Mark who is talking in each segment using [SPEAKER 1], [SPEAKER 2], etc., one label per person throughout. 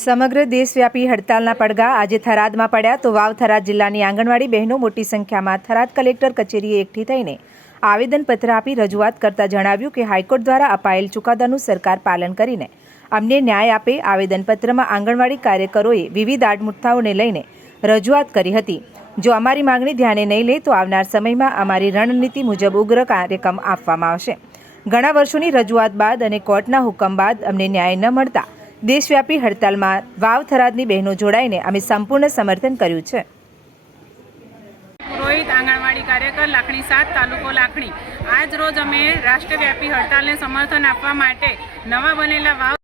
[SPEAKER 1] સમગ્ર દેશવ્યાપી હડતાલના પડઘા આજે થરાદમાં પડ્યા તો વાવ થરાદ જિલ્લાની આંગણવાડી બહેનો મોટી સંખ્યામાં થરાદ કલેક્ટર કચેરીએ એકઠી થઈને આવેદનપત્ર આપી રજૂઆત કરતા જણાવ્યું કે હાઈકોર્ટ દ્વારા અપાયેલ ચુકાદાનું સરકાર પાલન કરીને અમને ન્યાય આપે આવેદનપત્રમાં આંગણવાડી કાર્યકરોએ વિવિધ આડમુઠ્ઠાઓને લઈને રજૂઆત કરી હતી. જો અમારી માંગણી ધ્યાને નહીં લે તો આવનાર સમયમાં અમારી રણનીતિ મુજબ ઉગ્ર કાર્યક્રમ આપવામાં આવશે. ઘણા વર્ષોની રજૂઆત બાદ અને કોર્ટના હુકમ બાદ અમને ન્યાય ન મળતા દેશવ્યાપી હડતાલમાં વાવ થરાદની બહેનો જોડાઈને અમે સંપૂર્ણ સમર્થન કર્યું છે.
[SPEAKER 2] પુરોહિત આંગણવાડી કાર્યકર, લાખણી સાત, તાલુકો લાખણી. આજ રોજ અમે રાષ્ટ્રવ્યાપી હડતાલને સમર્થન આપવા માટે નવા બનેલા વાવ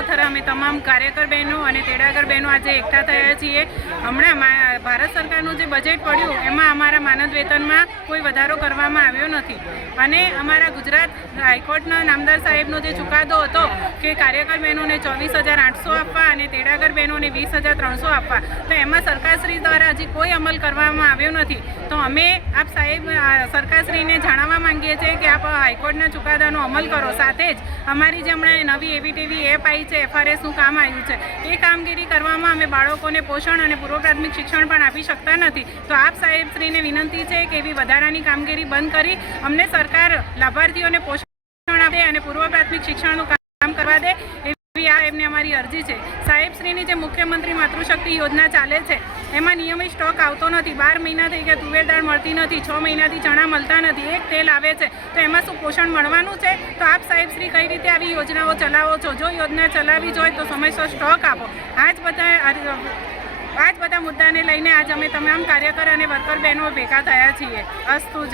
[SPEAKER 2] થરા અમે તમામ કાર્યકર બહેનો અને તેડાગર બહેનો આજે એકઠા થયા છીએ. હમણાં ભારત સરકારનું જે બજેટ પડ્યું, એમાં અમારા માનદ વેતનમાં કોઈ વધારો કરવામાં આવ્યો નથી. અને અમારા ગુજરાત હાઈકોર્ટના નામદાર સાહેબનો જે ચુકાદો હતો કે કાર્યકર બહેનોને ચોવીસ હજાર આઠસો આપવા અને તેડાગર બહેનોને વીસ હજાર ત્રણસો આપવા, તો એમાં સરકારશ્રી દ્વારા હજી કોઈ અમલ કરવામાં આવ્યો નથી. તો અમે આપ સાહેબ સરકારશ્રીને જણાવવા માંગીએ છીએ કે આપ હાઈકોર્ટના ચુકાદાનો અમલ કરો. સાથે જ અમારી જે હમણાં નવી એવી ટેવી એપ આવી છે, એફઆરએસનું કામ આવ્યું છે, એ કામગીરી કરવામાં અમે બાળકોને પોષણ અને પૂર્વ પ્રાથમિક શિક્ષણ પણ આપી શકતા નથી. તો આપ સાહેબશ્રીને વિનંતી છે કે એવી વધારાની કામગીરી બંધ કરી અમને સરકાર લાભાર્થીઓને પોષણ આપે અને પૂર્વ પ્રાથમિક શિક્ષણનું કામ કરવા દે એવી આ એમને અમારી અરજી છે. સાહેબશ્રીની જે મુખ્યમંત્રી માતૃશક્તિ યોજના ચાલે છે, એમાં નિયમિત સ્ટોક આવતો નથી. બાર મહિના થઈ ગયા, તુવેર દાળ મળતી નથી, છ મહિનાથી ચણા મળતા નથી, એક તેલ આવે છે. તો એમાં શું પોષણ મળવાનું છે? તો આપ સાહેબશ્રી કઈ રીતે આવી યોજનાઓ ચલાવો છો? જો યોજના ચલાવી જોઈએ તો સમયસર સ્ટોક આપો. આ જ બધા આ જ બધા મુદ્દાને લઈને આજ અમે તમામ કાર્યકર અને વર્કર બહેનો ભેગા થયા છીએ. અસ્તુ